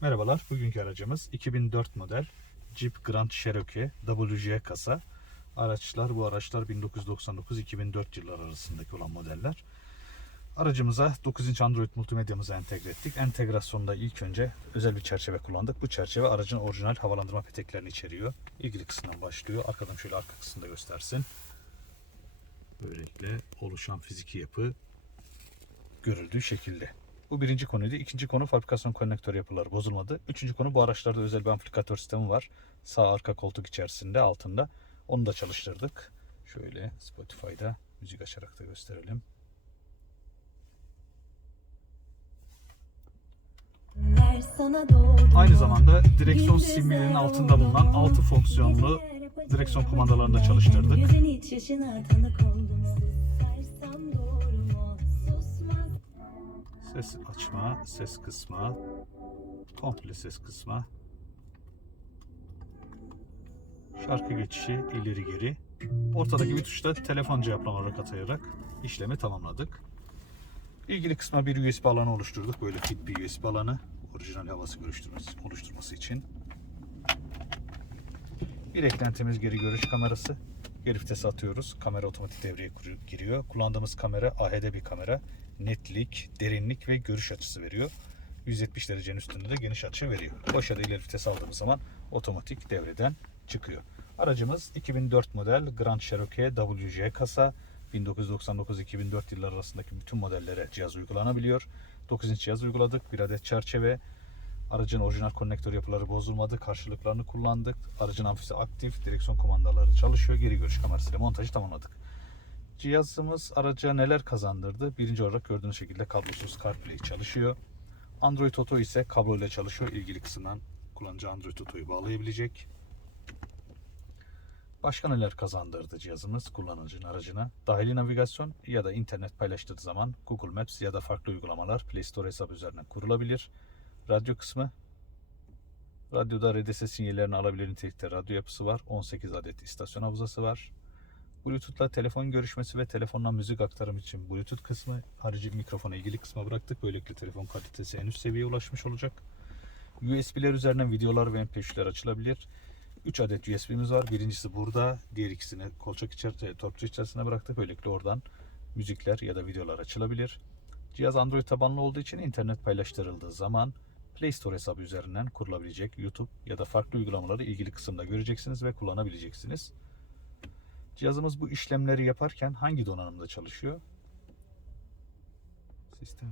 Merhabalar, bugünkü aracımız 2004 model Jeep Grand Cherokee WJ kasa. Araçlar, bu araçlar 1999-2004 yılları arasındaki olan modeller. Aracımıza 9 inç Android multimedyamızı entegre ettik. Entegrasyonda ilk önce özel bir çerçeve kullandık. Bu çerçeve aracın orijinal havalandırma peteklerini içeriyor. İlgili kısımdan başlıyor. Arkadan şöyle arka kısımda göstersin. Böylelikle oluşan fiziki yapı görüldüğü şekilde. Bu birinci konuydu. İkinci konu fabrikasyon konnektör yapıları bozulmadı. Üçüncü konu bu araçlarda özel bir amplifikatör sistemi var. Sağ arka koltuk içerisinde altında. Onu da çalıştırdık. Şöyle Spotify'da müzik açarak da gösterelim. Aynı zamanda direksiyon simyelinin altında bulunan 6 fonksiyonlu direksiyon kumandalarını da çalıştırdık. Ses açma, ses kısma, komple ses kısma. Şarkı geçişi ileri geri. Ortadaki bir tuşla telefon cevaplama atayarak işlemi tamamladık. İlgili kısma bir USB alanı oluşturduk. Böyle fit bir USB alanı. Orijinal havası oluşturması için. Bir eklentimiz geri görüş kamerası. Geri vitese atıyoruz. Kamera otomatik devreye giriyor. Kullandığımız kamera AHD bir kamera. Netlik, derinlik ve görüş açısı veriyor. 170 derecenin üstünde de geniş açı veriyor. Da ileri vites aldığımız zaman otomatik devreden çıkıyor. Aracımız 2004 model Grand Cherokee WJ kasa. 1999-2004 yılları arasındaki bütün modellere cihaz uygulanabiliyor. 9 inç cihaz uyguladık. Bir adet çerçeve, Aracın orijinal konnektör yapıları bozulmadı. Karşılıklarını kullandık. Aracın amfisi aktif. Direksiyon kumandaları çalışıyor. Geri görüş kamerasıyla montajı tamamladık. Cihazımız araca neler kazandırdı? Birinci olarak gördüğünüz şekilde kablosuz CarPlay çalışıyor. Android Auto ise kablo ile çalışıyor. İlgili kısımdan kullanıcı Android Auto'yu bağlayabilecek. Başka neler kazandırdı cihazımız kullanıcının aracına? Dahili navigasyon ya da internet paylaştığı zaman Google Maps ya da farklı uygulamalar Play Store hesabı üzerinden kurulabilir. Radyo kısmı. Radyoda RDS sinyallerini alabilen nitelikte radyo yapısı var. 18 adet istasyon havzası var. Bluetooth'la telefon görüşmesi ve telefonla müzik aktarım için Bluetooth kısmı harici mikrofona ilgili kısma bıraktık. Böylelikle telefon kalitesi en üst seviyeye ulaşmış olacak. USB'ler üzerinden videolar ve MP3'ler açılabilir. 3 adet USB'miz var. Birincisi burada. Diğer ikisini kolçak içerisine, torpido içerisine bıraktık. Böylelikle oradan müzikler ya da videolar açılabilir. Cihaz Android tabanlı olduğu için internet paylaştırıldığı zaman Play Store hesabı üzerinden kurulabilecek YouTube ya da farklı uygulamaları ilgili kısımda göreceksiniz ve kullanabileceksiniz. Cihazımız bu işlemleri yaparken hangi donanımda çalışıyor? Sistem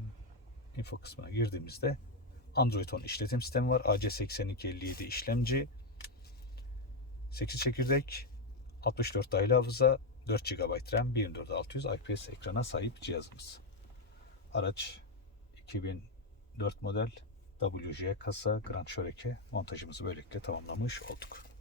info kısmına girdiğimizde Android 10 işletim sistemi var. AC8257 işlemci, 8 çekirdek, 64 dahili hafıza, 4 GB RAM, 14600 IPS ekrana sahip cihazımız. Araç 2004 model WJ kasa Grand Cherokee montajımızı böylelikle tamamlamış olduk.